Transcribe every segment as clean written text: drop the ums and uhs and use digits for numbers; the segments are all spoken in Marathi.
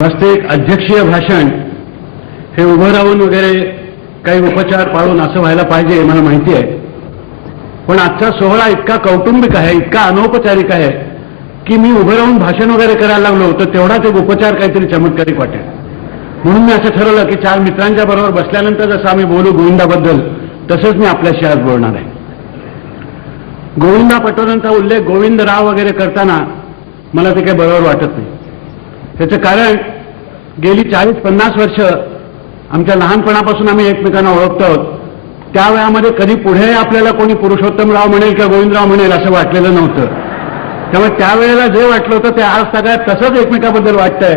वास्तविक अध्यक्षीय भाषण हे उभं राहून वगैरे काही उपचार पाळून असं व्हायला पाहिजे मला माहिती आहे, पण आजचा सोहळा इतका कौटुंबिक आहे, इतका अनौपचारिक आहे की मी उभं राहून भाषण वगैरे करायला लागलो तर तेवढाच एक उपचार काहीतरी चमत्कारिक वाटेल. म्हणून मी असं ठरवलं की 4 मित्रांच्या बरोबर बसल्यानंतर जसं आम्ही बोलू गोविंदाबद्दल तसंच मी आपल्याशी आज बोलणार आहे. गोविंदा पटोलेंचा उल्लेख गोविंदराव वगैरे करताना मला ते काही बरोबर वाटत नाही. त्याचं कारण गेली 40-50 वर्ष आमच्या लहानपणापासून आम्ही एकमेकांना ओळखतो आहोत. त्यावेळामध्ये कधी पुढे आपल्याला कोणी पुरुषोत्तमराव म्हणेल किंवा गोविंदराव म्हणेल असं वाटलेलं नव्हतं. त्यामुळे त्यावेळेला जे वाटलं होतं ते आज सगळ्यात तसंच एकमेकाबद्दल वाटतंय.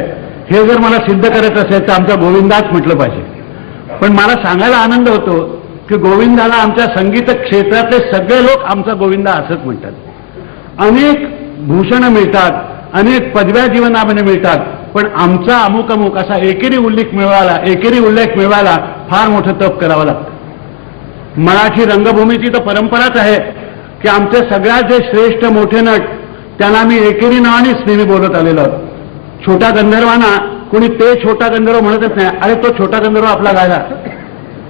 हे जर मला सिद्ध करायचं असेल तर आमचा गोविंदाच म्हटलं पाहिजे. पण मला सांगायला आनंद होतो की गोविंदाला आमच्या संगीत क्षेत्रातले सगळे लोक आमचा गोविंदा असंच म्हणतात. अनेक भूषणं मिळतात, अनेक पदव्या जीवनामध्ये मिळतात, पण आमचा अमुक अमुक असा एकेरी उल्लेख मिळवायला फार मोठं तप करावं लागतं. मराठी रंगभूमीची तर परंपराच आहे की आमचे सगळ्यात जे श्रेष्ठ मोठे नट त्यांना आम्ही एकेरी नावानेच नेहमी बोलत आलेलो आहोत. छोटा गंधर्वांना कोणी ते छोटा गंधर्व म्हणतच नाही, अरे तो छोटा गंधर्व आपला गायला.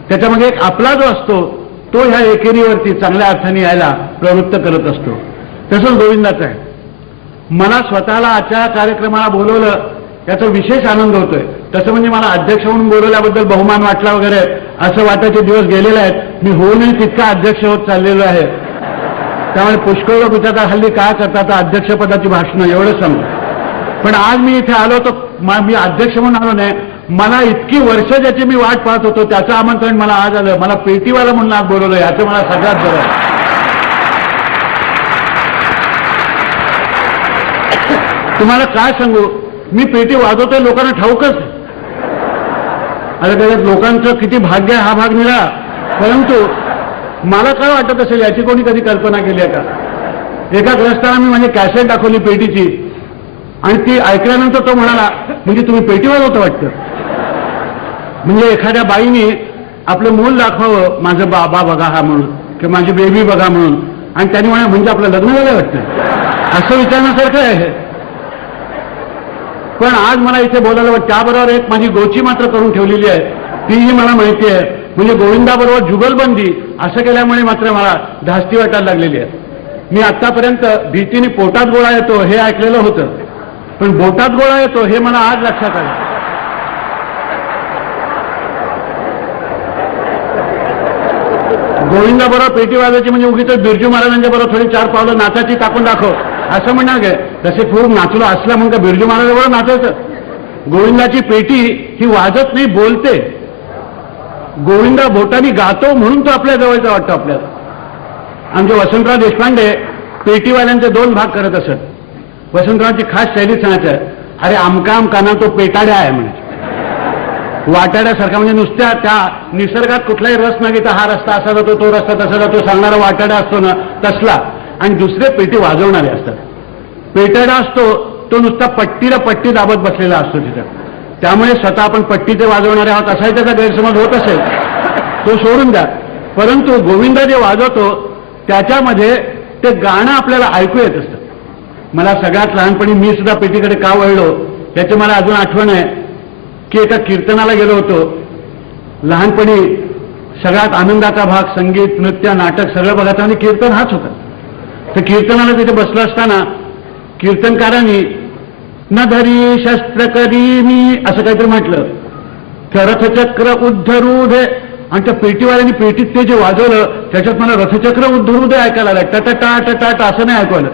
त्याच्यामध्ये एक आपला जो असतो तो ह्या एकेरीवरती चांगल्या अर्थाने यायला प्रवृत्त करत असतो. तसंच गोविंदाचं आहे. मला स्वतःला आजच्या कार्यक्रमाला बोलवलं याचा विशेष आनंद होतोय. तसं म्हणजे मला अध्यक्ष म्हणून बोलवल्याबद्दल बहुमान वाटला वगैरे असं वाटायचे दिवस गेलेले आहेत. मी होऊनही तितका अध्यक्ष होत चाललेलो आहे. त्यामुळे पुष्कळ लोक विचारतात हल्ली काय करतात अध्यक्षपदाची भाषणं एवढंच सांगू. पण आज मी इथे आलो तर मी अध्यक्ष म्हणून आलो नाही. मला इतकी वर्ष ज्याची मी वाट पाहत होतो त्याचं आमंत्रण मला आज आलं. मला पेटीवाला म्हणून आज बोलवलं याचं मला सगळ्यात बरं आहे. तुम्हाला काय सांगू, मी पेटी वाजवतोय लोकांना ठाऊकच. आता त्याच्यात लोकांचं किती भाग्य आहे हा भाग निळा. परंतु मला काय वाटत असेल याची कोणी कधी कल्पना केली आहे का? एका ग्रस्ताला मी म्हणजे कॅसेट दाखवली पेटीची आणि ती ऐकल्यानंतर तो म्हणाला म्हणजे तुम्ही पेटी वाजवता वाटतं. म्हणजे एखाद्या बाईने आपलं मूल दाखवावं माझं बाबा बघा हा म्हणून किंवा माझी बेबी बघा म्हणून आणि त्यांनी म्हणा म्हणजे आपलं लग्न झालं वाटतं असं विचारण्यासारखं आहे. पण आज मला इथे बोलायला वाटतं त्याबरोबर एक माझी गोची मात्र करून ठेवलेली आहे. तीही मला माहिती आहे. म्हणजे गोविंदाबरोबर जुगलबंदी असं केल्यामुळे मात्र मला धास्ती वाटायला लागलेली आहे. मी आतापर्यंत भीतीने पोटात गोळा येतो हे ऐकलेलं होतं, पण बोटात गोळा येतो हे मला आज लक्षात आलं. गोविंदाबरोबर पेटी वाजायची म्हणजे उगीच बिरजू महाराजांच्या बरोबर थोडी 4 पावलं नाचाची टाकून दाखव असं म्हणणार काय? तसे खूप नाचलो असला म्हणून का बिरजू महाराजांबरोबर नाचायचं? गोविंदाची पेटी ही वाजत नाही, बोलते. गोविंदा बोटानी गातो म्हणून तो आपल्या जवळचा वाटतो आपल्याला. आमचे वसंतराव देशपांडे पेटीवाल्यांचे 2 भाग करत असत. वसंतरावची खास शैली सांगायचं, अरे आमका आमकाना तो पेटाड्या आहे म्हणजे वाटाड्यासारखा. म्हणजे नुसत्या त्या निसर्गात कुठलाही रस न घेता हा रस्ता असा जातो तो रस्ता तसा जातो सांगणारा वाटाडा असतो ना तसला. आणि दुसरे पेटी वाजवणारे असतात. पेटाडा असतो तो नुसता पट्टीला पट्टी दाबत बसलेला असतो तिथं. त्यामुळे स्वतः आपण पट्टीचे वाजवणारे आहोत असाही त्याचा गैरसमज होत असेल तो सोडून द्या. परंतु गोविंदा जे वाजवतो त्याच्यामध्ये ते गाणं आपल्याला ऐकू येत असतं. मला सगळ्यात लहानपणी मी सुद्धा पेटीकडे का वळलो याची मला अजून आठवण आहे की एका कीर्तनाला गेलो होतो. लहानपणी सगळ्यात आनंदाचा भाग संगीत नृत्य नाटक सगळं बघायचं आणि कीर्तन हाच होता. तर कीर्तनाला तिथे बसलो असताना कीर्तनकारांनी न धरी शस्त्र करी मी असं काहीतरी म्हटलं. त्या रथचक्र उद्धरू दे आणि त्या पेटीवाल्यांनी पेटीत ते जे वाजवलं त्याच्यात मला रथचक्र उद्धरू दे ऐकायला आलं. टटा टटा असं नाही ऐकवलं.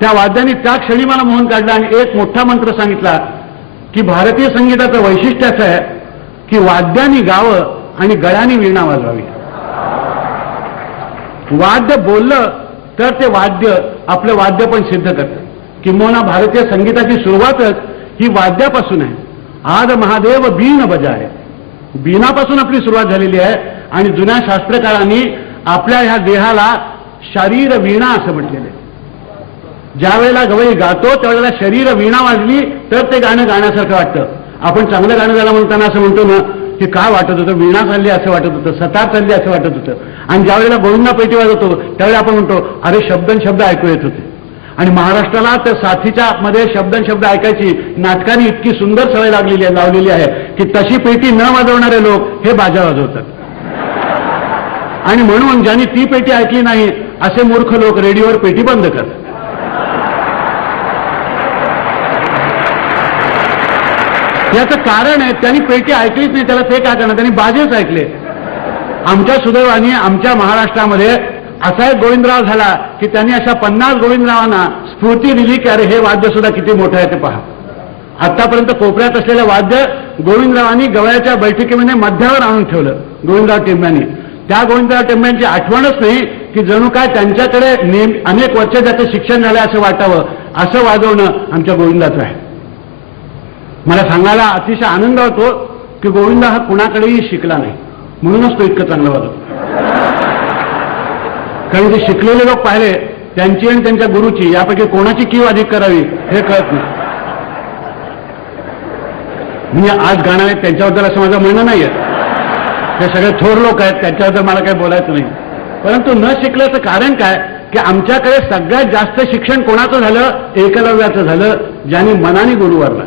त्या वाद्यांनी त्या क्षणी मला मोहन काढला आणि एक मोठा मंत्र सांगितला की भारतीय संगीताचं वैशिष्ट्य असं आहे की वाद्यांनी गावं आणि गळ्यानी वीणा वाजवावी. वाद्य बोललं तर ते वाद्य आपलं वाद्य पण सिद्ध करतं. किंबहुना भारतीय संगीताची सुरुवातच ही वाद्यापासून आहे. आज महादेव बीन बजाय बीनापासून आपली सुरुवात झालेली आहे. आणि जुन्या शास्त्रकारांनी आपल्या ह्या देहाला शरीर वीणा असं म्हटलेलं आहे. ज्या वेळेला गवई गातो त्यावेळेला शरीर वीणा वाजली तर ते गाणं गाण्यासारखं वाटतं. आपण चांगलं गाणं गायला म्हणताना असं म्हणतो ना की काय वाटत होतं, वीणा चालली असं वाटत होतं, सतार चालली असं वाटत होतं. आणि ज्या वेळेला गोविंदा पेटी वाजवतो त्यावेळेला आपण म्हणतो अरे शब्द ऐकू येत होते. आणि महाराष्ट्राला त्या साथीच्या मध्ये शब्द ऐकायची नाटकाने इतकी सुंदर सवय लावलेली आहे की तशी पेटी न वाजवणारे लोक हे बाजा वाजवतात. आणि म्हणून ज्यांनी ती पेटी ऐकली नाही असे मूर्ख लोक रेडिओवर पेटी बंद करतात. याचं कारण आहे त्यांनी पेटी ऐकलीच नाही, त्याला ते काय करणार, त्यांनी बाजेच ऐकले. आमच्या सुदैवाने आमच्या महाराष्ट्रामध्ये असा एक गोविंदराव झाला की त्यांनी अशा 50 गोविंदरावांना स्फूर्ती दिली की अरे हे वाद्य सुद्धा किती मोठं आहे ते पहा. आतापर्यंत कोपऱ्यात असलेलं वाद्य गोविंदरावांनी गवळ्याच्या बैठकीमध्ये मध्यावर आणून ठेवलं गोविंदराव टेंब्यांनी. त्या गोविंदराव टेंब्यांची आठवणच नाही की जणू काय त्यांच्याकडे अनेक वर्ष त्याचं शिक्षण झालं असं वाटावं, असं वाजवणं आमच्या गोविंदाचं आहे. मला सांगायला अतिशय आनंद होतो की गोविंदा हा कुणाकडेही शिकला नाही, म्हणूनच तो इतकं चांगलं वाजवतो. कारण जे शिकलेले लोक पाहिले त्यांची आणि त्यांच्या गुरुची यापैकी कोणाची कीव अधिक करावी हे कळत नाही. मी आज गाणार आहेत त्यांच्याबद्दल असं माझं म्हणणं नाहीये, ते सगळे थोर लोक आहेत त्यांच्याबद्दल मला काही बोलायचं नाही. परंतु न शिकल्याचं कारण काय की आमच्याकडे सगळ्यात जास्त शिक्षण कोणाचं झालं, एकलव्याचं झालं, ज्यांनी मनाने गुरु वरला.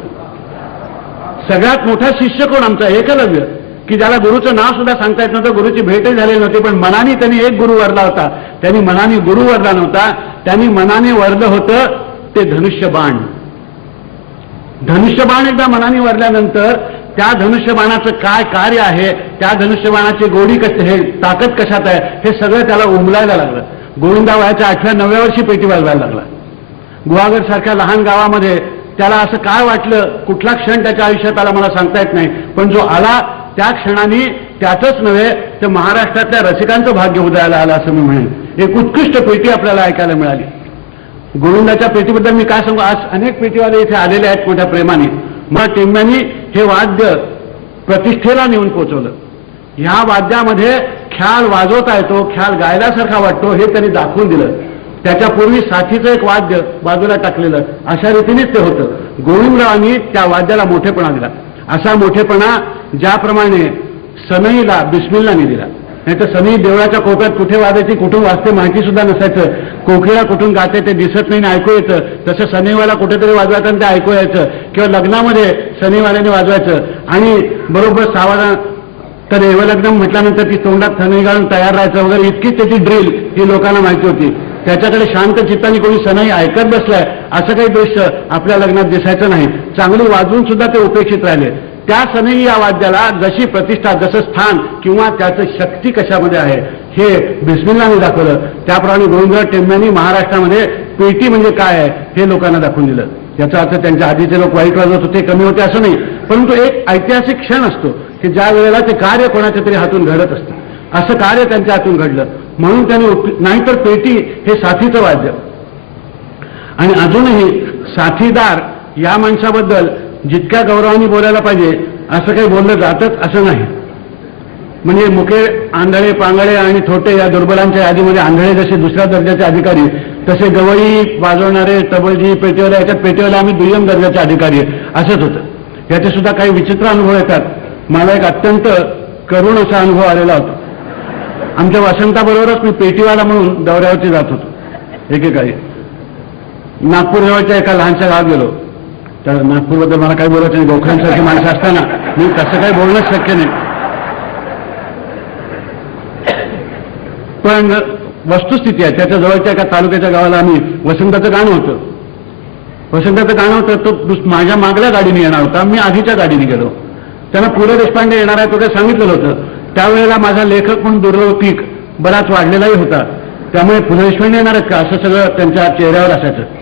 सगळ्यात मोठा शिष्य कोण आमचा, एकलव्य, की ज्याला गुरुचं नाव सुद्धा सांगता येत नव्हतं, गुरुची भेटही झाली नव्हती, पण मनाने त्यांनी एक गुरु वरला होता. त्यांनी मनाने गुरु वरला नव्हता, त्यांनी मनाने वरलं होतं ते धनुष्यबाण. धनुष्यबाण एकदा मनाने वरल्यानंतर त्या धनुष्यबाणाचं काय कार्य आहे, त्या धनुष्यबाणाची गोडी कशी, हे ताकद कशात आहे, हे सगळं त्याला उमलायला लागलं. गोविंदा वयाच्या 8व्या-9व्या वर्षी पेटी वाजवायला लागला. गुहागर सारख्या लहान गावामध्ये त्याला असं काय वाटलं, कुठला क्षण त्याच्या आयुष्यात आला मला सांगता येत नाही, पण जो आला त्या क्षणाने त्याचंच नव्हे तर महाराष्ट्रातल्या रसिकांचं भाग्य उदयाला आलं असं मी म्हणेन. एक उत्कृष्ट पेटी आपल्याला ऐकायला मिळाली. गोविंदाच्या पेटीबद्दल मी काय सांगू, आज अनेक पेटीवाले इथे आलेले आहेत मोठ्या प्रेमाने. मग टेंब्यांनी हे वाद्य प्रतिष्ठेला नेऊन पोहोचवलं. ह्या वाद्यामध्ये ख्याल वाजवता येतो, ख्याल गायल्यासारखा वाटतो हे त्यांनी दाखवून दिलं. त्याच्यापूर्वी साथीचं एक वाद्य बाजूला टाकलेलं, अशा रीतीनेच ते होतं. गोविंदरावांनी त्या वाद्याला मोठेपणा दिला. असा मोठेपणा ज्याप्रमाणे सनईला बिस्मिल्लाने दिला. नाही तर सनई देवळाच्या कोपऱ्यात कुठे वाजायची, कुठून वाजते माहिती सुद्धा नसायचं. कोकिळा कुठून गाते ते दिसत नाही, ऐकू येतं. तसं सनईवाला कुठेतरी वाजवायचं आणि ते ऐकू यायचं. किंवा लग्नामध्ये सनईवाल्याने वाजवायचं आणि बरोबर 6 वाजता तर देवलग्न म्हटल्यानंतर ती तोंडात सनई घालून तयार राहायचं वगैरे, इतकी त्याची ड्रिल ही लोकांना माहिती होती. त्याच्याकडे शांत चित्ताने कोणी सनई ऐकत बसलाय असं काही दृश्य आपल्या लग्नात दिसायचं नाही. चांगली वाजवून सुद्धा ते उपेक्षित राहिले. त्या सनई या वाद्याला जशी प्रतिष्ठा, जसं स्थान किंवा त्याचं शक्ती कशामध्ये आहे हे बिस्मिल्लाने दाखवलं. त्याप्रमाणे गोविंदराव टेंब्यांनी महाराष्ट्रामध्ये पेटी म्हणजे काय आहे हे लोकांना दाखवून दिलं. याचा अर्थ त्यांच्या आधीचे लोक वाईट वाजवत होते, कमी होते असं नाही, परंतु एक ऐतिहासिक क्षण असतो की ज्या वेळेला ते कार्य कोणाच्या तरी हातून घडत असतं. असं कार्य त्यांच्या हातून घडलं म्हणून त्यांनी, नाहीतर पेटी हे साथीचं वाद्य. आणि अजूनही साथीदार या माणसाबद्दल जितक्या गौरवाने बोलायला पाहिजे असं काही बोललं जातच असं नाही. म्हणजे मुके, आंधळे, पांगळे आणि थोटे या दुर्बलांच्या यादीमध्ये आंधळे जसे दुसऱ्या दर्जाचे अधिकारी, तसे गवळी वाजवणारे, तबलजी, पेटीवाले, याच्यात पेटीवाले आम्ही दुय्यम दर्जाचे अधिकारी असंच होतं. याचे सुद्धा काही विचित्र अनुभव येतात. मला एक अत्यंत करुण असा अनुभव आलेला होता. आमच्या वसंताबरोबरच मी पेटीवाला म्हणून दौऱ्यावरती जात होतो. एकेकाळी नागपूर जवळच्या एका लहानशा गावात गेलो. तर नागपूरबद्दल मला काही बोलायचं नाही, गोखऱ्यांसारखी माणसं असताना मी तसं काही बोलणंच शक्य नाही. पण वस्तुस्थिती आहे, त्याच्या जवळच्या एका तालुक्याच्या गावाला आम्ही वसंताचं गाणं होतं. वसंताचं गाणं होतं, तो माझ्या मागल्या गाडीने येणार होता, मी आधीच्या गाडीने गेलो. त्यांना पु ल देशपांडे येणार आहे तो काय सांगितलेलं होतं. त्यावेळेला माझा लेखक म्हणून दुर्लभ पीक बराच वाढलेलाही होता, त्यामुळे पु ल देशपांडे येणार आहेत का असं सगळं त्यांच्या चेहऱ्यावर असायचं.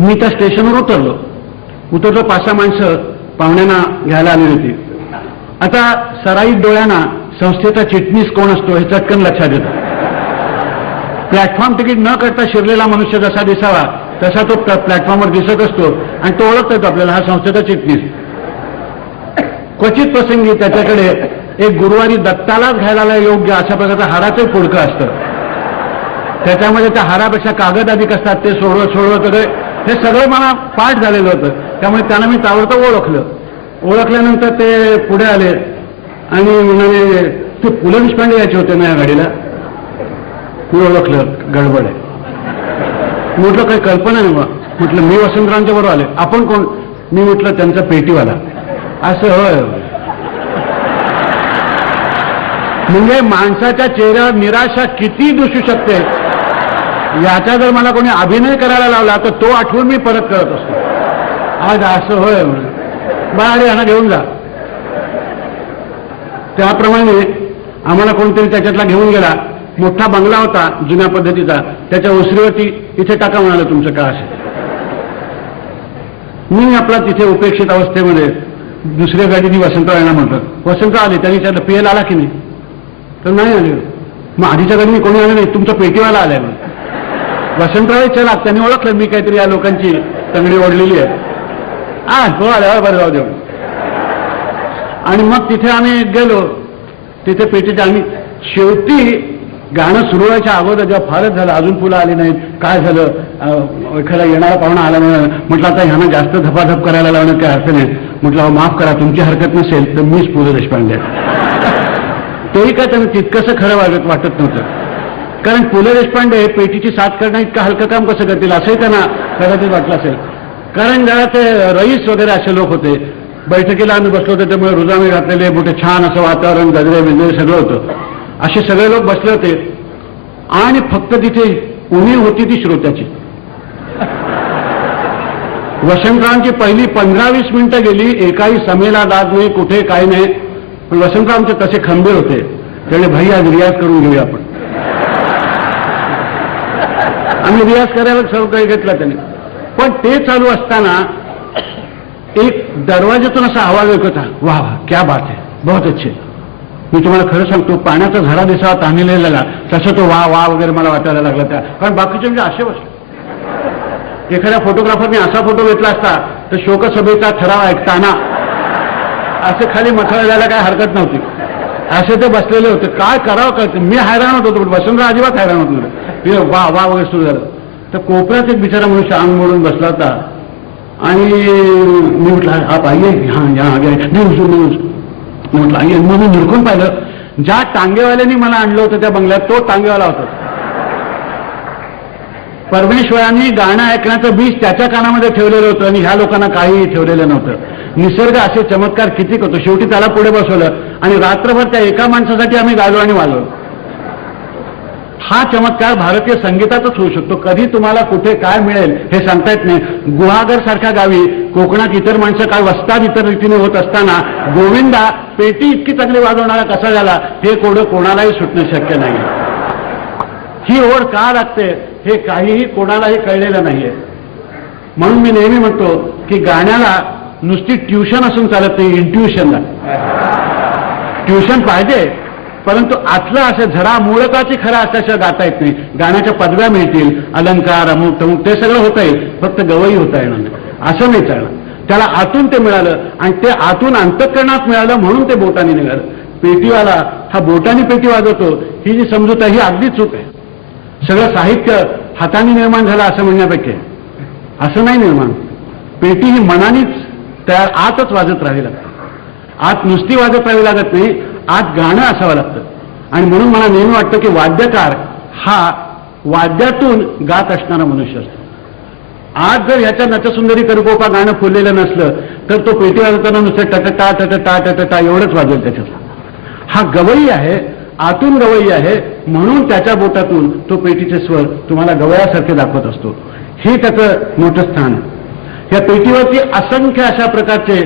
मी त्या स्टेशनवर उतरलो. 5-6 माणसं पाहुण्यांना घ्यायला आलेली होती. आता सराईत डोळ्यांना संस्थेचा चिटणीस कोण असतो हे चटकन लक्षात येतं. प्लॅटफॉर्म तिकीट न करता शिरलेला मनुष्य जसा दिसावा तसा तो प्लॅटफॉर्मवर दिसत असतो आणि तो ओळखता येतो आपल्याला, हा संस्थेचा चिटणीस. क्वचित प्रसंगी त्याच्याकडे एक गुरुवारी दत्तालाच घ्यायला योग्य अशा प्रकारचं हाराचं पुडकं असतं. त्याच्यामध्ये त्या हारापेक्षा कागद अधिक असतात, ते सोडवत वगैरे हे सगळं मला पाठ झालेलं होतं. त्यामुळे त्यांना मी ताबडतोब ओळखलं. ओळखल्यानंतर ते पुढे आले आणि म्हणाले, ते पु ल देशपांडे यायचे होते ना या गाडीला. मी ओळखलं, गडबड आहे. म्हटलं काही कल्पना नाही बा. म्हटलं मी वसंतरावांच्या बरोबर आले. आपण कोण? मी म्हटलं त्यांचा पेटीवाला. असं होय. म्हणजे माणसाच्या चेहऱ्यावर निराशा किती दिसू शकते याचा जर मला कोणी अभिनय करायला लावला तर तो आठवून मी परत करत असतो. आज असं होय म्हणून बाहेर यांना घेऊन जा. त्याप्रमाणे आम्हाला कोणतरी त्याच्यातला घेऊन गेला. मोठा बंगला होता जुन्या पद्धतीचा. त्याच्या ओसरीवरती इथे टाका म्हणाला तुमचं का असेल. मी आपला तिथे उपेक्षित अवस्थेमध्ये दुसऱ्या गाडीने वसंतराव यांना म्हटलं. वसंतराव आले. त्यांनी त्याला पीएल आला की नाही तर नाही आले. मग आधीच्या गाडीने कोणी आलं नाही. तुमचा पेटीवाला आलाय म्हणून. वसंतराव चला त्यांनी ओळखलं मी काहीतरी या लोकांची तंगडी ओढलेली आहे. तो आल्यावर बरं जाऊ देऊ. आणि मग तिथे आम्ही गेलो. तिथे पेटीचे आम्ही शेवटी गाणं सुरू व्हायच्या अगोदर जेव्हा फारच झालं अजून फुलं आली नाहीत. काय झालं एखादा येणारा पाहुणा आला नाही. म्हटलं आता ह्यांना जास्त धपाधप करायला लावण्यात काही अर्थ नाही. म्हटलं माफ करा तुमची हरकत नसेल तर मीच पु ल देशपांडे. तेही काय त्यांना तितकंसं खरं वाटत नव्हतं. कारण पु ल देशपांडे पेटीची साथ करणं इतकं हलकं काम कसं करतील असंही त्यांना कदाचित वाटलं असेल. कारण जरा ते रईस वगैरे असे लोक होते. बैठकीला आम्ही बसलो होतो त्यामुळे रुजामे घातलेले मोठे छान असं वातावरण गजरे बिजरे सगळं होतं. असे सगळे लोक बसले होते आणि फक्त तिथे उणीव होती ती श्रोत्याची. वसंतरावांची पहिली 15-20 मिनिटं गेली. एकाही समेला दाद नाही कुठे काय नाही. पण वसंतरावांचे तसे खंबीर होते. त्यामुळे भाई आज रियाज करून घेऊया आपण. आम्ही रियाज करायला सर्व काही घेतला त्याने. पण ते चालू असताना एक दरवाजातून असा आवाज ऐकत होता. वाह वाह क्या बात है बहुत अच्छे. मी तुम्हाला खरं सांगतो पाण्याचा झरा दिसावा ताणलेला तसं तो वाह वाह वगैरे मला वाटायला लागला त्या. कारण बाकीचे म्हणजे असे बसले. एखाद्या फोटोग्राफरने असा फोटो घेतला असता तर शोकसभेचा ठराव ऐकताना असे खाली मथळा जायला काय हरकत नव्हती. असे ते बसलेले होते. काय करावं काय. मी हैराण होतो. वसंतराव अजिबात हैराण होत नव्हते. वाह वाह वगैरे सुरू झालं. तर कोपऱ्यात एक बिचारा मनुष्य अंग मोडून बसला होता. आणि मी म्हटलं आप आइए हाँ यहाँ आ गए. न्यूज म्हटलं आइए. मग मी निरखून पाहिलं. ज्या टांगेवाल्यांनी मला आणलं होतं त्या बंगल्यात तो टांगेवाला होता. परमेश्वरांनी गाणं ऐकण्याचं बीज त्याच्या कानामध्ये ठेवलेलं होतं आणि ह्या लोकांना काहीही ठेवलेलं नव्हतं. निसर्ग असे चमत्कार किती करतो. शेवटी त्याला पुढे बसवलं आणि रात्रभर त्या एका माणसासाठी आम्ही गालो आणि वाजवलो. हा चमत्कार भारतीय संगीतातच होऊ शकतो. कधी तुम्हाला कुठे काय मिळेल हे सांगता येत नाही. गुहागर सारख्या गावी कोकणात इतर माणसं काय वस्तात इतर रीतीने होत असताना गोविंदा पेटी इतकी चांगली वाजवणारा कसा झाला हे कोडं कोणालाही सुटणं शक्य नाही. ही ओढ का लागते हे काहीही कोणालाही कळलेलं नाहीये. म्हणून मी नेहमी म्हणतो की गाण्याला नुसती ट्युशन असून चालत नाही. इंट्युशनला ट्युशन पाहिजे परंतु आतलं असं झरा मूळकाची खरा असल्याशिवाय गाता येत नाही. गाण्याच्या पदव्या मिळतील अलंकार अमुक तमुक ते सगळं होता येईल फक्त गवई होता येणार नाही. असं नाही चालणार. त्याला आतून ते मिळालं आणि ते आतून अंतःकरणात मिळालं म्हणून ते बोटाने निघालं. पेटीवाला हा बोटाने पेटी वाजवतो ही जी समजूत आहे ही अगदी चूक आहे. सगळं साहित्य हाताने निर्माण झालं असं म्हणण्यापैकी असं नाही निर्माण. पेटी ही मनानेच तयार आतच वाजत राहावी लागते. आत नुसती वाजत राहावी लागत नाही. आत गाणं असावं लागतं. आणि म्हणून मला नेहमी वाटतं की वाद्यकार हा वाद्यातून गात असणारा मनुष्य असतो. आज जर ह्याच्या नटसुंदरी करकोपा गाणं फुललेलं नसलं तर तो पेटी वाजवताना नुसतं टटटा टटटा टटटा एवढंच वाजवेल. त्याच्यातला हा गवई आहे. आतून गवई आहे म्हणून त्याच्या बोटातून तो पेटीचे स्वर तुम्हाला गवयासारखे दाखवत असतो. हे त्याचं मोठं स्थान आहे. या पेटीवरती असंख्य अशा प्रकारचे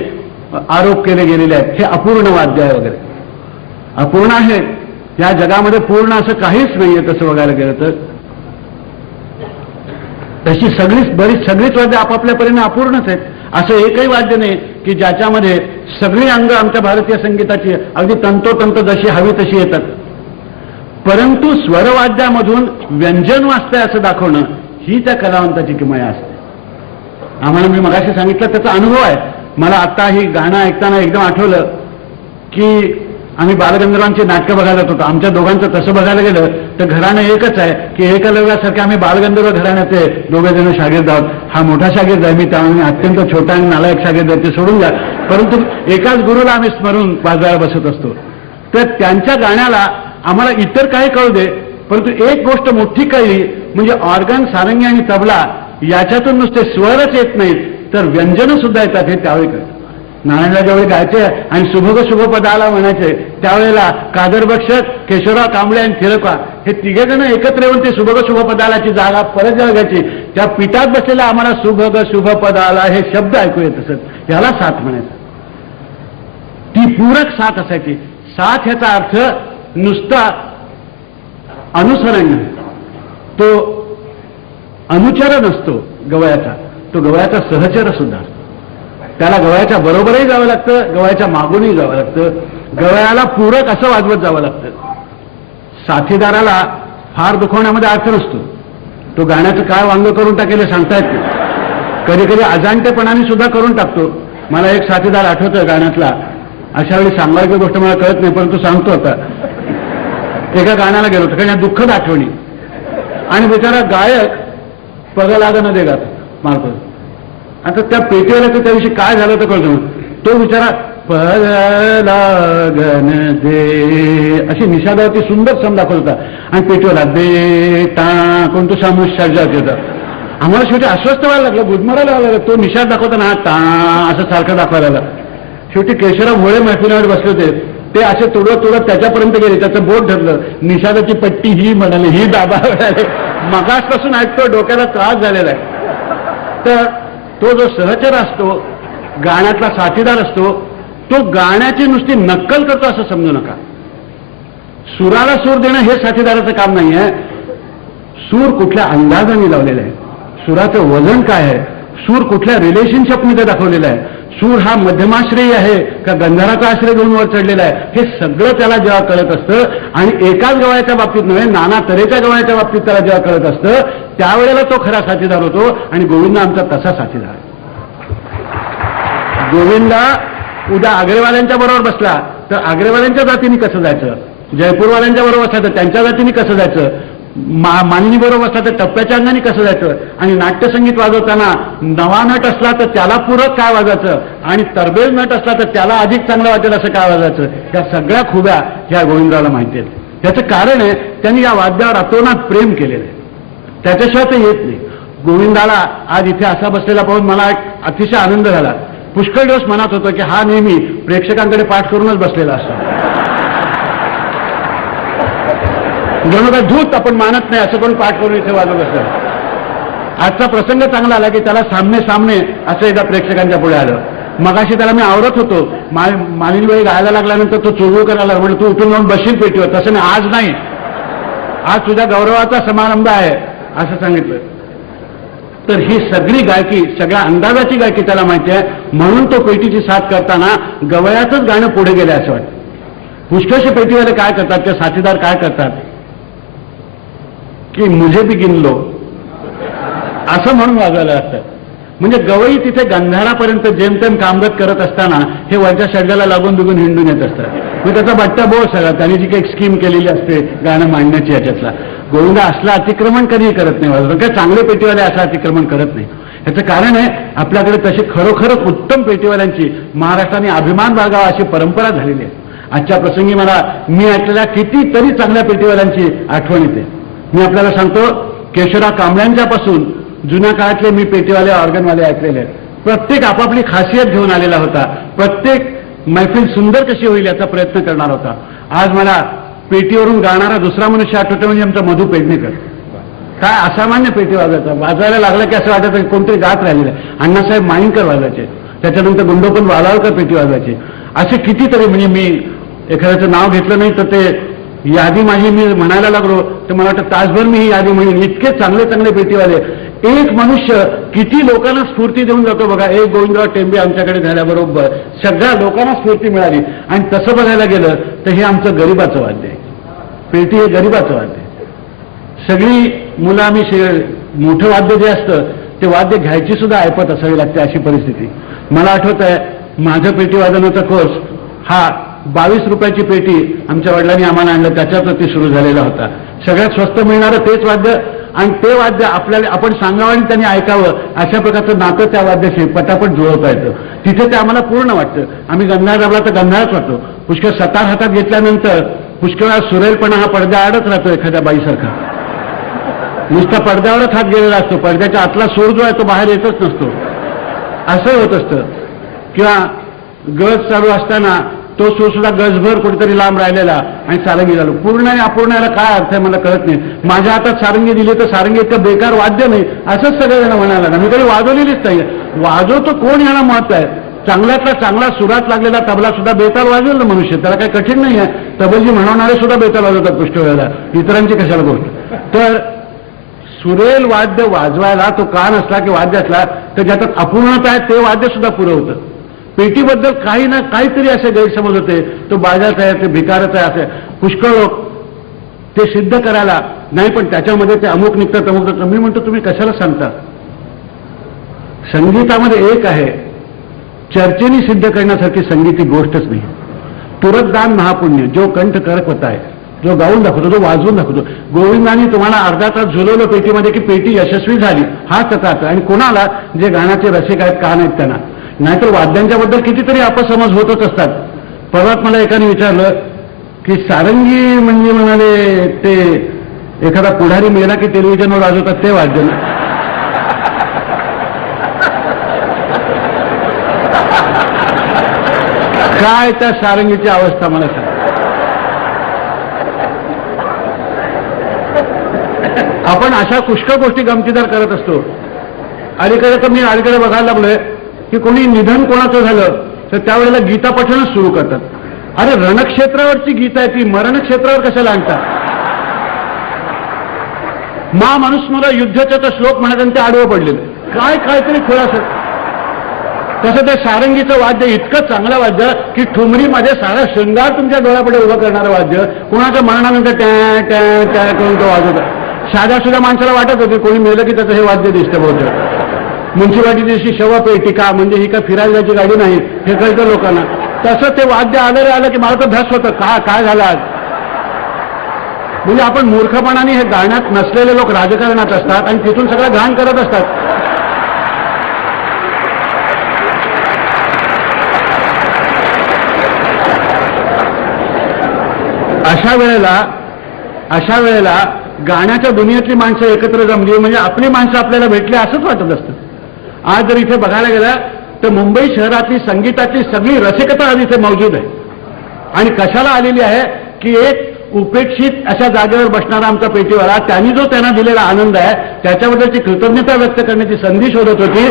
आरोप केले गेलेले आहेत. हे अपूर्ण वाद्य आहे वगैरे. अपूर्ण आहे. या जगामध्ये पूर्ण असं काहीच नाहीये तसं बघायला गेलं तर. तशी सगळीच वाद्य आपापल्या परीने अपूर्णच आहेत. असं एकही वाद्य नाही की ज्याच्यामध्ये सगळी अंग आमच्या भारतीय संगीताची अगदी तंतोतंत जशी हवी तशी येतात. परंतु स्वरवाद्यामधून व्यंजन वाजतंय असं दाखवणं ही त्या कलावंताची किमया असते. आम्हाला मी मगाशी सांगितलं त्याचा अनुभव आहे. मला आता ही गाणं ऐकताना एकदम आठवलं की आम्ही बालगंधर्वांची नाटकं बघायला जात होतो. आमच्या दोघांचं तसं बघायला गेलं तर घराणं एकच आहे की एकलव्यासारखे आम्ही बालगंधर्व घराण्याचे दोघे जण शागिर्द आहोत. हा मोठा शागिर्द आहे मी त्यामुळे अत्यंत छोटा आणि नालायक शागिर्द आहे ते सोडून द्या. परंतु एकाच गुरुला आम्ही स्मरून वाजवायला बसत असतो. तर त्यांच्या गाण्याला आम्हाला इतर काही कळू दे परंतु एक गोष्ट मोठी कळली म्हणजे ऑर्गन, सारंगी आणि तबला याच्यातून नुसते स्वरच येत नाहीत तर व्यंजन सुद्धा येतात. हे त्यावेळी करतात. नारायणला ज्यावेळी गायचे आणि शुभग शुभपदाला म्हणायचे त्यावेळेला कादर बक्षक, केशवराव कांबळे आणि थिरकवा हे तिघे जण एकत्र येऊन ते शुभग शुभपदालाची जागा परत जेव्हा घ्यायची त्या पिठात बसलेला आम्हाला शुभग शुभपदाला हे शब्द ऐकू येत असत. याला साथ म्हणायचं. ती पूरक साथ असायची. साथ ह्याचा अर्थ नुसता अनुसरण नाही, तो अनुचर नसतो गवयाचा, तो गवयाचा सहचर सुद्धा असतो. त्याला गवयाच्या बरोबरही जावं लागतं, गवयाच्या मागूनही जावं लागतं, गवयाला पूरक असं वाजवत जावं लागतं. साथीदाराला फार दुखवण्यामध्ये अर्थ नसतो. तो गाण्याचं काय वांग करून टाकेल सांगता येत नाही. कधी कधी अजाणतेपणाने सुद्धा करून टाकतो. मला एक साथीदार आठवतोय गाण्यातला. अशा वेळी सांगायची गोष्ट मला कळत नाही परंतु सांगतो आता. एका गाण्याला गेलो होतो कारण या दुःखद आठवणी आणि बिचारा गायक पग लागणं दे गातो मारतो. आता त्या पेटीवाल्याचं त्याविषयी काय झालं तर कळतो. तो बिचारा पग लागण दे अशी निषादावरती सुंदर सम दाखवत होता आणि पेटीवाला दे कोण तो सामुष्यात होता. आम्हाला शेवटी अस्वस्थ व्हायला लागलं, गुदमरायला लागलं. तो निषाद दाखवताना टा असं सारखं दाखवायला लागला. शेवटी केशवराव भोळे मैफिलीवर बसले होते. ते असे तोडत त्याच्यापर्यंत गेले. त्याचं बोट धरलं. निषादाची पट्टी ही म्हणाले, ही दाबा म्हणाले. मगासपासून ऐकतो, डोक्याला त्रास झालेला आहे. तर तो जो सहचर असतो, गाण्यातला साथीदार असतो, तो गाण्याची नुसती नक्कल करतो असं समजू नका. सुराला सूर देणं हे साथीदाराचं काम नाही आहे. सूर कुठल्या अंदाजाने लावलेला आहे, सुराचं वजन काय आहे, सूर कुठल्या रिलेशनशिपमध्ये दाखवलेला आहे, सूर हा मध्यमाश्रयी आहे का गंधराचा आश्रय घेऊन वर चढलेला आहे, हे सगळं त्याला जेव्हा कळत असतं आणि एकाच गवयाच्या बाबतीत नव्हे नाना तऱ्हेच्या गवयाच्या बाबतीत त्याला जेव्हा कळत असतं त्यावेळेला तो खरा साथीदार होतो. आणि गोविंद आमचा तसा साथीदार आहे. गोविंदा उद्या आग्रेवाल्यांच्या बरोबर बसला तर आग्रेवाल्यांच्या जातीने कसं जायचं, जयपूरवाल्यांच्या बरोबर बसला तर त्यांच्या जातीने कसं जायचं, मानिनी बरोबर असला तर टप्प्याच्या अंगाने कसं जायचं, आणि नाट्यसंगीत वाजवताना नवा नट असला तर त्याला पूरक काय वाजायचं आणि तरबेज नट असला तर त्याला अधिक चांगलं वाटेल असं काय वाजायचं, या सगळ्या खुब्या ह्या गोविंदरावला माहिती आहेत. त्याचं कारण आहे त्यांनी या वाद्यावर अतोनात प्रेम केलेलं आहे. त्याच्याशिवाय ते येत नाही. गोविंदाला आज इथे असा बसलेला पाहून मला एक अतिशय आनंद झाला. पुष्कळ दिवस मनात होतं की हा नेहमी प्रेक्षकांकडे पाठ करूनच बसलेला असतो. जणू काय धूत आपण मानत नाही असं पण पाठ करून इथे वाजवत असतं. आजचा प्रसंग चांगला आला की त्याला सामने असं एकदा प्रेक्षकांच्या पुढे आलं. मगाशी त्याला मी आवरत होतो. मालिनीबाई गायला लागल्यानंतर तो चुळबुळ करायला लागला. म्हणजे तू उठून जाऊन बसशील पेटीवर. तसं नाही, आज नाही, आज तुझ्या गौरवाचा समारंभ आहे असं सांगितलं. तर ही सगळी गायकी, सगळ्या अंदाजाची गायकी त्याला माहिती आहे. म्हणून तो पेटीची साथ करताना गवयाचंच गाणं पुढे गेले असं वाटतं. पुष्कळशे पेटीवाले काय करतात, ते साथीदार काय करतात की मुझे भी गिन लो असं म्हणून वाजवायला लागतं. म्हणजे गवई तिथे गंधारापर्यंत जेमतेम कामगत करत असताना हे वरच्या शड्याला लागून बिगून हिंडून येत असतात. मग त्याचा बट्टा बोळ सगळा त्यांनी जी काही स्कीम केलेली असते गाणं मांडण्याची याच्यातला. गोविंदा असलं अतिक्रमण कधीही करत नाही वाजवत. काय चांगले पेटीवाले असं अतिक्रमण करत नाही. ह्याचं कारण आहे आपल्याकडे तशी खरोखरच उत्तम पेटीवाल्यांची महाराष्ट्राने अभिमान बाळगावा अशी परंपरा झालेली आहे. आजच्या प्रसंगी मला मी ऐकलेल्या कितीतरी चांगल्या पेटीवाल्यांची आठवण येते. मी आपल्याला सांगतो, केशवराव कांबळ्यांच्यापासून जुन्या काळातले मी पेटीवाले ऑर्गनवाले ऐकलेले आहेत. प्रत्येक आपापली खासियत घेऊन आलेला होता. प्रत्येक मैफिल सुंदर कशी होईल याचा प्रयत्न करणार होता. आज मला पेटीवरून गाणारा दुसरा मनुष्य आठवतो म्हणजे आमचा मधु पेडणेकर. काय असामान्य पेटी वाजायचा. वाजायला लागलं की असं वाटायचं की कोणतरी गात राहिलेलं आहे. अण्णासाहेब माईंकर वाजायचे, त्याच्यानंतर गुंडोपन वालावकर पेटी वाजायचे. असे कितीतरी, म्हणजे मी एखाद्याचं नाव घेतलं नाही तर ते यादी माझी मी म्हणायला लागलो तर मला वाटतं तासभर मी ही यादी म्हणेन. इतके चांगले चांगले पेटीवाले. एक मनुष्य किती लोकांना स्फूर्ती देऊन जातो बघा. एक गोविंदराव टेंबे आमच्याकडे झाल्याबरोबर सगळ्या लोकांना स्फूर्ती मिळाली. आणि तसं बघायला गेलं तर हे आमचं गरिबाचं वाद्य आहे. पेटी हे गरिबाचं वाद्य आहे. सगळी मुलं आम्ही मोठं वाद्य जे असतं ते वाद्य घ्यायची सुद्धा ऐपत असावी लागते अशी परिस्थिती. मला आठवत आहे माझं पेटी वादनाचा कोर्स हा 22 रुपयाची पेटी आमच्या वडिलांनी आम्हाला आणलं, त्याच्यावरती सुरू झालेला होता. सगळ्यात स्वस्त मिळणारं तेच वाद्य आणि ते वाद्य आपल्याला आपण सांगावं आणि त्यांनी ऐकावं अशा प्रकारचं नातं त्या वाद्याशी पटापट जुळवता येतं. तिथे ते आम्हाला पूर्ण वाटतं. आम्ही गंधार दाबला तर गंधारच वाटतो. पुष्कळ सतार हातात घेतल्यानंतर पुष्कळ सुरेलपणा हा पडद्या आडच राहतो एखाद्या बाईसारखा. नुसता पडद्यावरच हात गेलेला असतो, पडद्याच्या आतला सूर जो आहे तो बाहेर येतच नसतो, असं होत असतं. किंवा गज चालू असताना तो सूर सुद्धा गजभर कुठेतरी लांब राहिलेला आणि सारंगी झालो. पूर्ण आणि अपूर्ण याला काय अर्थ आहे मला कळत नाही. माझ्या हातात सारंगी दिली तर सारंगी इतकं बेकार वाद्य नाही असंच सगळेजण म्हणाला ना. मी कधी वाजवलेलीच नाही. वाजवतो कोण याला महत्व आहे. चांगल्यातला चांगला सुरात लागलेला तबला सुद्धा बेताल वाजवेल ना मनुष्य, त्याला काही कठीण नाही आहे. तबलजी म्हणवणारे सुद्धा बेताल वाजवतात पुष्ट वेळेला, इतरांची कशाला गोष्ट. तर सुरेल वाद्य वाजवायला तो कान असला की वाद्य असला तर ज्याच्यात अपूर्णता आहे ते वाद्य सुद्धा पुरवतं. पेटीबद्दल काही ना काहीतरी असे गैरसमज होते, तो बाजाच आहे, ते भिकारच आहे, असे पुष्कळ लोक ते सिद्ध करायला नाही, पण त्याच्यामध्ये ते अमुक निघतात अमुक. मी म्हणतो तुम्ही कशाला सांगता. संगीतामध्ये एक आहे, चर्चेने सिद्ध करण्यासारखी संगीत ही गोष्टच नाही. तुरतदान महापुण्य, जो कंठ करत आहे, जो गाऊन दाखवतो, जो वाजवून दाखवतो. गोविंदाने तुम्हाला अर्धा तास झुलवलं पेटीमध्ये की पेटी यशस्वी झाली, हा त्याचा अर्थ. आणि कोणाला, जे गाण्याचे रसिक आहेत, कान आहेत त्यांना. नाहीतर वाद्यांच्या बद्दल कितीतरी अपसमज होतच असतात. परवात मला एकाने विचारलं की सारंगी म्हणजे म्हणाले ते एखादा पुढारी मेला की टेलिव्हिजनवर वाजवतात ते वाद्य ना. काय त्या सारंगीची अवस्था मला सांग. आपण अशा पुष्कळ गोष्टी गमतीदार करत असतो. अलीकडे तर मी अलीकडे बघायला लागलोय की कोणी निधन कोणाचं झालं तर त्यावेळेला गीता पठणच सुरू करतात. अरे रणक्षेत्रावरची गीता आहे ती, मरणक्षेत्रावर कशाला आणतात. मा मनुस्मर युद्धचा श्लोक म्हणत आणि ते आडवं पडलेलं काय काहीतरी खुलासा. तसं ते सारंगीचं वाद्य इतकं चांगलं वाद्य की ठुमरीमध्ये सारा शृंगार तुमच्या डोळ्यापुढे उभं करणारं वाद्य. कुणाच्या मरणानंतर टॅ टॅ टॅ करून तो वाजवतं. साध्या सुद्धा माणसाला वाटत होती कोणी मेलं की त्याचं हे वाद्य दिसतं बहुतेक. म्युन्सिपाल्टी दिवशी शवपेटिका म्हणजे ही काय फिरायला जायची गाडी नाही हे कळतं लोकांना. तसं ते वाद्य आलं की मला तर भ्यास होतं काय झालं आज. म्हणजे आपण मूर्खपणाने हे गाण्यात नसलेले लोक राजकारणात असतात आणि तिथून सगळं घाण करत असतात. अशा वेळेला गाण्याच्या दुनियेतली माणसं एकत्र जमली म्हणजे आपली माणसं आपल्याला भेटली असंच वाटत असतं. आज जर इथे बघायला गेला तर मुंबई शहरातली संगीताची सगळी रसिकता आज इथे मौजूद आहे. आणि कशाला आलेली आहे की एक उपेक्षित अशा जागेवर बसणारा आमचा पेटीवाला, त्यांनी जो त्यांना दिलेला आनंद आहे त्याच्याबद्दलची कृतज्ञता व्यक्त करण्याची संधी शोधत होती.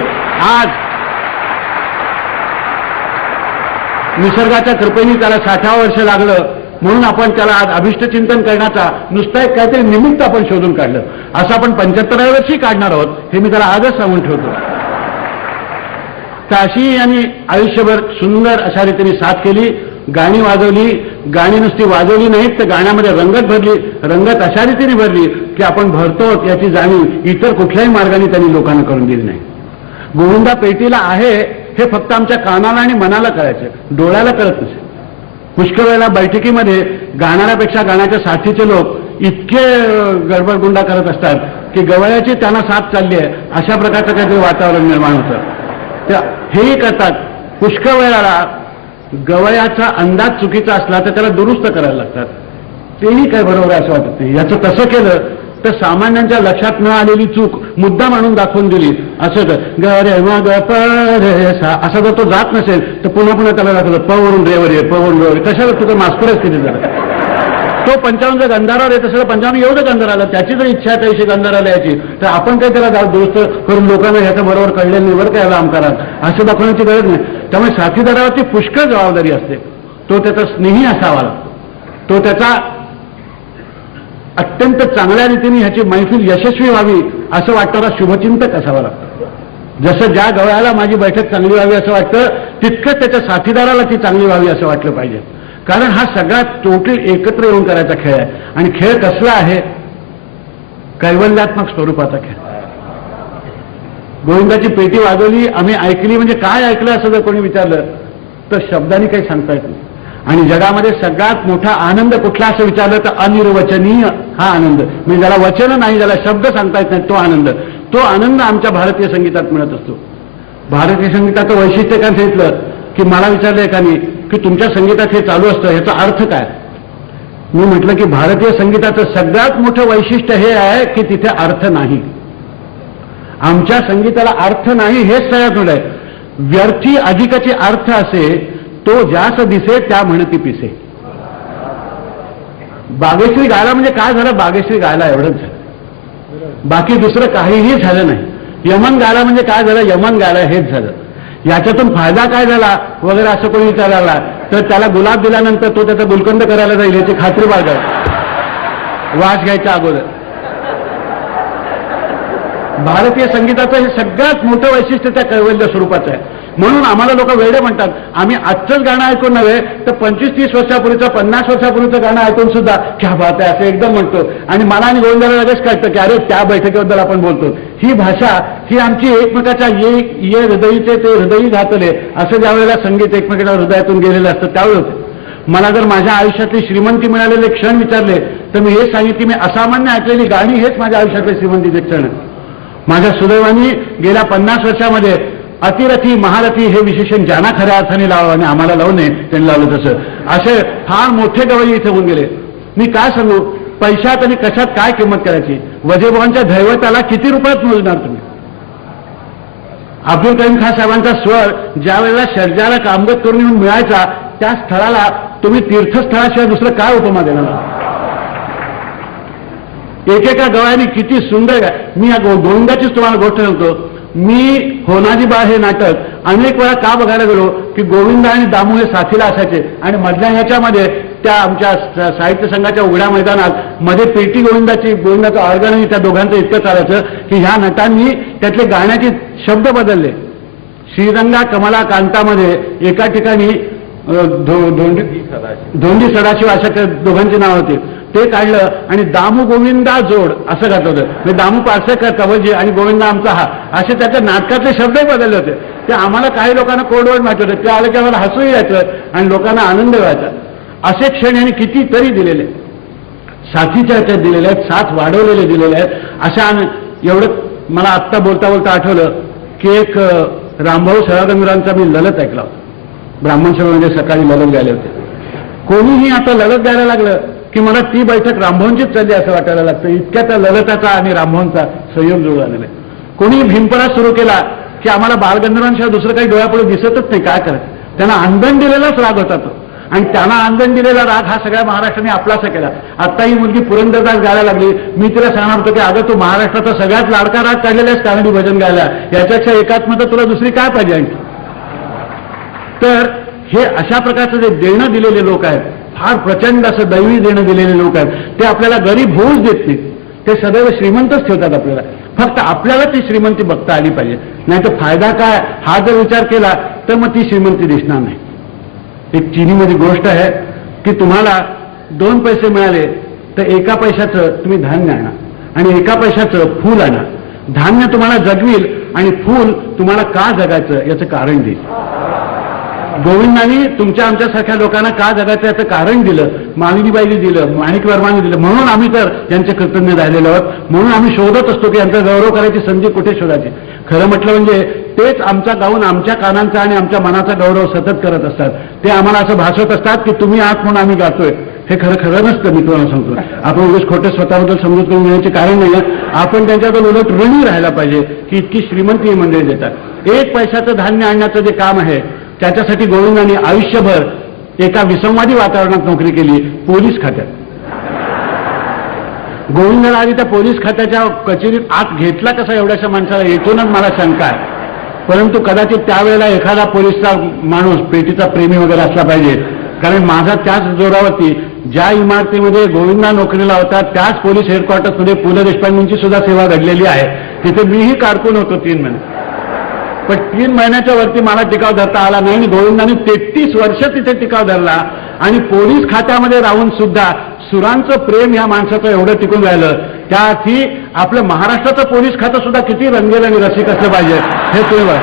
आज निसर्गाच्या कृपेने त्याला 60 वर्ष लागलं म्हणून आपण त्याला आज अभिष्टचिंतन करण्याचा नुसता एक काहीतरी निमित्त आपण शोधून काढलं. असं आपण 75व्या वर्षी काढणार आहोत हे मी त्याला आजच सांगून ठेवतो. तर अशी यांनी आयुष्यभर सुंदर अशा रीतीने साथ केली, गाणी वाजवली. गाणी नुसती वाजवली नाहीत तर गाण्यामध्ये रंगत भरली. रंगत अशा रीतीने भरली की आपण भरतो याची जाणीव इतर कुठल्याही मार्गाने त्यांनी लोकांना करून दिली नाही. गोविंदा पेटीला आहे हे फक्त आमच्या कानाला आणि मनाला कळायचं, डोळ्याला कळत नसेल. पुष्कळ वेळेला बैठकीमध्ये गाणाऱ्यापेक्षा गाण्याच्या साथीचे लोक इतके गडबडगुंडा करत असतात की गवळ्याची त्यांना साथ चालली आहे अशा प्रकारचं काहीतरी वातावरण निर्माण होतं. हेही करतात. पुष्कळ वेळेला गवळ्याचा अंदाज चुकीचा असला तर त्याला दुरुस्त करायला लागतात. तेही काय बरोबर आहे असं वाटत नाही. याचं तसं केलं तर सामान्यांच्या लक्षात न आलेली चूक मुद्दा म्हणून दाखवून दिली. असं ग मग असा जर तो जात नसेल तर पुन्हा त्याला दाखवलं प वरून रेवर ये, प वरून रेवर. कशाला तुझं मास्करच केली झालं. तो 55 जर गंधारावर येत असेल 55 एवढं गंधाराला, त्याची जर इच्छा आहे त्याविषयी गंधाराला यायची तर आपण काही त्याला दुरुस्त करून लोकांना ह्याचं बरोबर कळलेलं नाही बरं का याला आमकारात असं दाखवण्याची गरज नाही. त्यामुळे साथीदारावरची पुष्कळ जबाबदारी असते. तो त्याचा स्नेही असावा लागतो. तो त्याचा अत्यंत चांगल्या रीतीने ह्याची मैफिल यशस्वी व्हावी असं वाटणारा शुभचिंतक असावा लागतो. जसं ज्या गवळ्याला माझी बैठक चांगली व्हावी असं वाटतं तितकंच त्याच्या साथीदाराला ती चांगली व्हावी असं वाटलं पाहिजे. कारण हा सगळा टोटल एकत्र येऊन करायचा खेळ आहे. आणि खेळ कसला आहे, कैवल्यात्मक स्वरूपाचा खेळ. गोविंदाची पेटी वाजवली, आम्ही ऐकली म्हणजे काय ऐकलं असं जर कोणी विचारलं तर शब्दांनी काही सांगता येत नाही. आणि जगामध्ये सगळ्यात मोठा आनंद कुठला असं विचारलं तर अनिर्वचनीय हा आनंद, म्हणजे ज्याला वचन नाही, ज्याला शब्द सांगता येत नाही तो आनंद. तो आनंद आमच्या भारतीय संगीतात मिळत असतो. भारतीय संगीताचं वैशिष्ट्य काय सांगितलं की मला विचारलं एकाने की तुमच्या संगीतात हे चालू असतं ह्याचा अर्थ काय. मी म्हटलं की भारतीय संगीताचं सगळ्यात मोठं वैशिष्ट्य हे आहे की तिथे अर्थ नाही. आमच्या संगीताला अर्थ नाही हेच सगळ्यात मोठं आहे. व्यर्थी अधिकाचे अर्थ असे तो ज्यास दिसे त्या म्हणती पिसे. बागेश्री गायला म्हणजे काय झालं, बागेश्री गायला एवढंच झालं, बाकी दुसरं काहीही झालं नाही. यमन गायला म्हणजे काय झालं, यमन गायला हेच झालं. याच्यातून फायदा काय झाला वगैरे असं कोणी विचारायला तर त्याला गुलाब दिल्यानंतर तो त्याचा गुलकंद करायला जाईल याची खात्री बाळगा, वास घ्यायच्या अगोदर. भारतीय संगीताचं हे सगळ्यात मोठं वैशिष्ट्य त्या कैवल्य स्वरूपाचं आहे. म्हणून आम्हाला लोक वेडे म्हणतात. आम्ही आजचंच गाणं ऐकून नव्हे तर 25-30 वर्षापूर्वीचं 50 वर्षापूर्वीचं गाणं ऐकून सुद्धा क्या बात आहे असं एकदम म्हणतो. आणि मला आणि गोविंदाला लगेच कळतं की अरे त्या बैठकीबद्दल आपण बोलतो. ही भाषा ही आमची एकमेकाच्या ये हृदयीचे ते हृदयी घातले असं ज्या वेळेला संगीत एकमेकाच्या हृदयातून गेलेलं असतं त्यावेळेस होतं. मला जर माझ्या आयुष्यातली श्रीमंती मिळालेले क्षण विचारले तर मी हे सांगितले की मी असामान्य ऐकलेली गाणी हेच माझ्या आयुष्यातले श्रीमंतीचे क्षण आहेत. माझ्या सुदैवानी गेल्या 50 वर्षामध्ये अतिरथी महारथी हे विशेषण ज्यांना खऱ्या अर्थाने लावा आणि आम्हाला लावू नये त्यांनी लावलं तसं असे फार मोठे गवई इथे होऊन गेले. मी काय सांगू, पैशात आणि कशात काय किंमत करायची. वजेबुवांच्या दैवताला किती रुपयात मोजणार तुम्ही. अब्दुल करीम खान साहेबांचा स्वर ज्या वेळेला शर्जाला कामगत करून येऊन मिळायचा त्या स्थळाला तुम्ही तीर्थस्थळाशिवाय दुसरं काय उपमा देणार. एकेका गवळ्यांनी किती सुंदर आहे. मी या गोविंदाचीच तुम्हाला गोष्ट सांगतो. मी होनाजी बा हे नाटक अनेक वेळा का बघायला गेलो की गोविंद आणि दामू हे साथीला असायचे आणि मधल्या ह्याच्यामध्ये त्या आमच्या साहित्य संघाच्या उघड्या मैदानात मध्ये पेटी गोविंदाचं ऑर्गन त्या दोघांचं इतकं चालायचं की ह्या नटांनी त्यातले गाण्याचे शब्द बदलले. श्रीरंगा कमला कांतामध्ये एका ठिकाणी धोंडी सदाशिव अशा त्या दोघांची नाव होती ते काढलं आणि दामू गोविंदा जोड असं घातलं होतं. म्हणजे दामू पार्सेकर तवजी आणि गोविंदा आमचा हा असे त्याच्या नाटकातले शब्दही बदलले होते. ते आम्हाला काही लोकांना कोडवर्ड माहिती होते. ते आलं की आम्हाला हसूही यायचं आणि लोकांना आनंद व्हायचा. असे क्षण यांनी कितीतरी दिलेले, साथीच्या ह्याच्यात दिलेले आहेत, साथ वाढवलेले दिलेले आहेत. अशा एवढं मला आत्ता बोलता बोलता आठवलं की एक रामभाऊ सळगंगरांचा मी ललत ऐकला होता. ब्राह्मण सभेमध्ये सकाळी ललत गायले होते. कोणीही आता ललत गायला लागलं की मला ती बैठक रामभाऊंचीच चालली असं वाटायला लागतं. इतक्या त्या ललताचा आणि रामभाऊंचा संयोग जुळून आलेला आहे. कोणी भीमपरा सुरू केला की आम्हाला बालगंधर्वांशिवाय दुसरं काही डोळ्यापुढे दिसतच नाही, काय करायचं. त्यांना आंदण दिलेलाच राग होता तो आणि त्यांना आंदण दिलेला राग हा सगळ्या महाराष्ट्राने आपलासा केला. आता ही मुलगी पुरंदरदास गायला लागली. मी तिला सांगणार होतो की अगं तू महाराष्ट्राचा सगळ्यात लाडका राग काढलेलाच कानडी भजन गायला, याच्यापेक्षा एकात्मता तुला दुसरी काय पाहिजे आणखी. तर हे अशा प्रकारचं जे देणं दिलेले लोक आहेत, फार प्रचंड असं दैवी देणं दिलेले लोक आहेत, ते आपल्याला गरीब होऊच देत नाहीत. ते सदैव श्रीमंतच ठेवतात आपल्याला. फक्त आपल्याला ती श्रीमंती बघता आली पाहिजे. नाही तर फायदा काय हा जर विचार केला तर मग ती श्रीमंती दिसणार नाही. एक चीनीमध्ये गोष्ट आहे की तुम्हाला 2 पैसे मिळाले तर 1 पैशाचं तुम्ही धान्य आणा आणि 1 पैशाचं फूल आणा. धान्य तुम्हाला जगविल आणि फूल तुम्हाला का जगायचं याचं कारण देईल. गोविंदांनी तुमच्या आमच्यासारख्या लोकांना का जगायचं याचं कारण दिलं. मालिनीबाईंनी दिलं, माणिक वर्मांनी दिलं. म्हणून आम्ही तर यांचे कृतज्ञ राहिलेलो आहोत. म्हणून आम्ही शोधत असतो की यांचा गौरव करायची संधी कुठे शोधायची. खरं म्हटलं म्हणजे तेच आमचा गाऊन आमच्या कानांचा आणि आमच्या मनाचा गौरव सतत करत असतात. ते आम्हाला असं भासवत असतात की तुम्ही आहात म्हणून आम्ही गातोय. हे खरं नसतं. मी तुम्हाला सांगतो, आपण उगाच खोटे स्वतःबद्दल समजूत करून घेण्याचे कारण नाही. आपण त्यांच्याबद्दल उलट ऋणी राहायला पाहिजे की इतकी श्रीमंती मंडळी देतात. 1 पैशाचं धान्य आणण्याचं जे काम आहे त्याच्यासाठी गोविंदांनी आयुष्यभर एका विसंवादी वातावरणात नोकरी केली, पोलीस खात्यात. गोविंदाला आधी त्या पोलीस खात्याच्या कचेरीत आत घेतला कसा एवढ्याशा माणसाला, येथूनच मला शंका आहे. परंतु कदाचित त्यावेळेला एखादा पोलीसचा माणूस पेटीचा प्रेमी वगैरे असला पाहिजे. कारण माझा त्याच जोरावरती ज्या इमारतीमध्ये गोविंदा नोकरीला होता त्याच पोलीस हेडक्वार्टर्समध्ये पु ल देशपांडेंची सुद्धा सेवा घडलेली आहे. तिथे मीही कारकून होतो 3 महिने. पण 3 महिन्याच्या वरती मला टिकाव धरता आला नाही आणि गोविंदाने 33 वर्ष तिथे टिकाव धरला. आणि पोलीस खात्यामध्ये राहून सुद्धा सुरांचं प्रेम ह्या माणसाचं एवढं टिकून राहिलं. त्याआधी आपलं महाराष्ट्राचं पोलीस खातं सुद्धा किती रंगेल आणि रसिक असलं पाहिजे हे तेव्हा.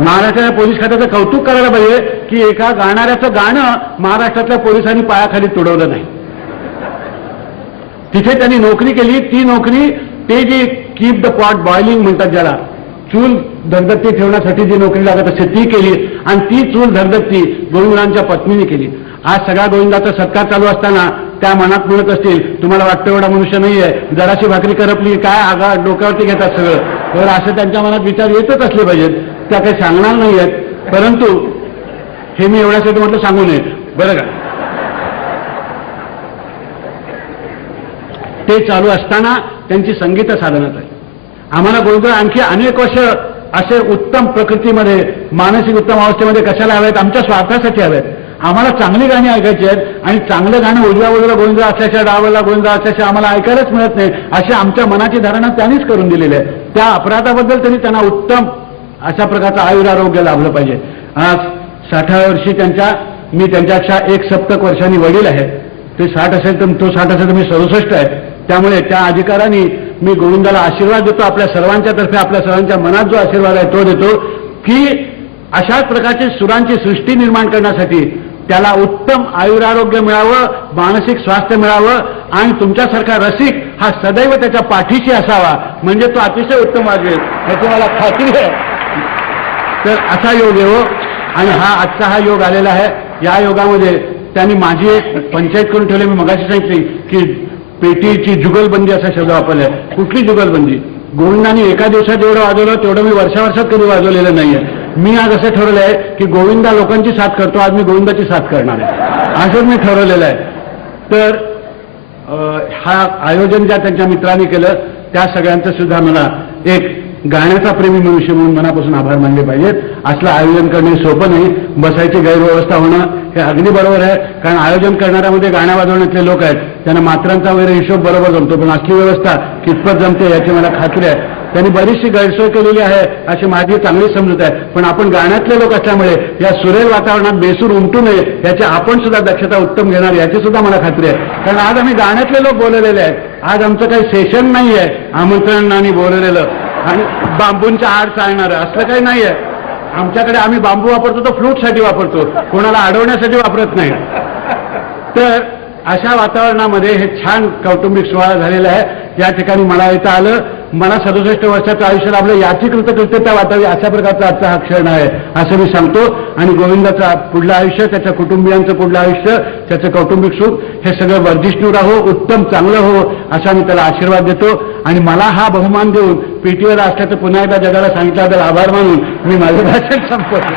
महाराष्ट्राच्या पोलीस खात्याचं कौतुक करायला पाहिजे की एका गाणाऱ्याचं गाणं महाराष्ट्रातल्या पोलिसांनी पायाखाली तुडवलं नाही. तिथे त्यांनी नोकरी केली. ती नोकरी ते जे कीप द पॉट बॉइलिंग म्हणतात ज्याला, चूल धगधगती ठेवण्यासाठी जी नोकरी लागत असते ती केली आणि ती चूल धगधगती गोविंदरावांच्या पत्नीने केली. आज सगळा गोविंदाचा सत्कार चालू असताना त्या मनात म्हणत असतील, तुम्हाला वाटतं एवढा मनुष्य नाहीये, जराशी भाकरी करपली काय आगा डोक्यावरती घेतात सगळं, तर असं त्यांच्या मनात विचार येतच असले पाहिजेत. त्या काही सांगणार नाही आहेत, परंतु हे मी एवढ्यासाठी म्हटलं सांगू नये. बरं का, ते चालू असताना त्यांची संगीत साधनात आहे. आम्हाला गोविंदराव आणखी अनेक वर्ष असे उत्तम प्रकृतीमध्ये मानसिक उत्तम अवस्थेमध्ये कशाला हवेत, आमच्या स्वार्थासाठी हवेत. आम्हाला चांगली गाणी ऐकायची आहेत आणि चांगलं गाणं उजव्या बाजूला गोविंदराव असल्याच्या डावाला गोविंदराव असल्याच्या आम्हाला ऐकायलाच मिळत नाही, अशी आमच्या मनाची धारणा त्यांनीच करून दिलेली आहे. त्या अपराधाबद्दल त्यांनी त्यांना उत्तम अशा प्रकारचं आयुरारोग्य लाभलं पाहिजे. आज 60व्या वर्षी मी त्यांच्यापेक्षा 1 सप्तक वर्षांनी वडील आहे. ते 60 असेल तर तो 60 असेल तर मी 67 आहे. त्यामुळे त्या अधिकाराने मी गोविंदाला आशीर्वाद देतो. आपल्या सर्वांच्या तर्फे आपल्या सर्वांच्या मनात जो आशीर्वाद आहे तो देतो की अशाच प्रकारची सुरांची सृष्टी निर्माण करण्यासाठी त्याला उत्तम आयुरारोग्य मिळावं, मानसिक स्वास्थ्य मिळावं आणि तुमच्यासारखा रसिक हा सदैव त्याच्या पाठीशी असावा, म्हणजे तो अतिशय उत्तम वागेल याची मला खात्री आहे. तर असा योग येवो आणि आजचा हा योग आलेला आहे. या योगामध्ये त्यांनी माझी एक पंचायत करून ठेवली. मी मगाशी सांगितली की पेटीची जुगलबंदी असा शब्द वापरलाय. कुठली जुगलबंदी? गोविंदांनी एका दिवसात जेवढं वाजवलं तेवढं मी वर्षावर्षात कधी वाजवलेलं नाहीये. मी आज असं ठरवलं आहे की गोविंदा लोकांची साथ करतो, आज मी गोविंदाची साथ करणार आहे असं मी ठरवलेलं आहे. तर हा आयोजन ज्या त्यांच्या मित्रांनी केलं त्या सगळ्यांचं सुद्धा मला एक गाण्याचा प्रेमी मनुष्य म्हणून मनापासून आभार मानले पाहिजेत. असलं आयोजन करणे सोपं नाही. बसायची गैरव्यवस्था होणं हे अगदी बरोबर आहे, कारण आयोजन करणाऱ्यामध्ये गाण्या वाजवण्यातले लोक आहेत, त्यांना मात्रांचा वगैरे हिशोब बरोबर जमतो, पण असली व्यवस्था कितपत जमते याची मला खात्री आहे. त्यांनी बरीचशी गैरसोय केलेली आहे अशी माझी चांगली समजूत आहे. पण आपण गाण्यातले लोक असल्यामुळे या सुरेल वातावरणात बेसूर उमटू नये याची आपण सुद्धा दक्षता उत्तम घेणार याची सुद्धा मला खात्री आहे. कारण आज आम्ही गाण्यातले लोक बोलवलेले आहेत. आज आमचं काही सेशन नाही आहे आमंत्रणाने बोलवलेलं आणि बांबूंच्या आड चालणारं असलं काही नाही आहे. आमच्याकडे आम्ही बांबू वापरतो तो फ्लूटसाठी वापरतो, कोणाला अडवण्यासाठी वापरत नाही. तर अशा वातावरणामध्ये हे छान कौटुंबिक सोहळा झालेला आहे. या ठिकाणी मला येता आलं. मला 67 वर्षाचं आयुष्य लाभलं याची कृतज्ञता वाटावी अशा प्रकारचा आजचा हा क्षण आहे असं मी सांगतो. आणि गोविंदाचं पुढलं आयुष्य, त्याच्या कुटुंबियांचं पुढलं आयुष्य, त्याचं कौटुंबिक सुख हे सगळं वर्धिष्णू राहो, उत्तम चांगलं हो असा मी त्याला आशीर्वाद देतो. आणि मला हा बहुमान देऊन पीटीवर असल्याचं पुन्हा एकदा जगाला सांगितल्याबद्दल आभार मानून मी माझं भाषण संपवतो.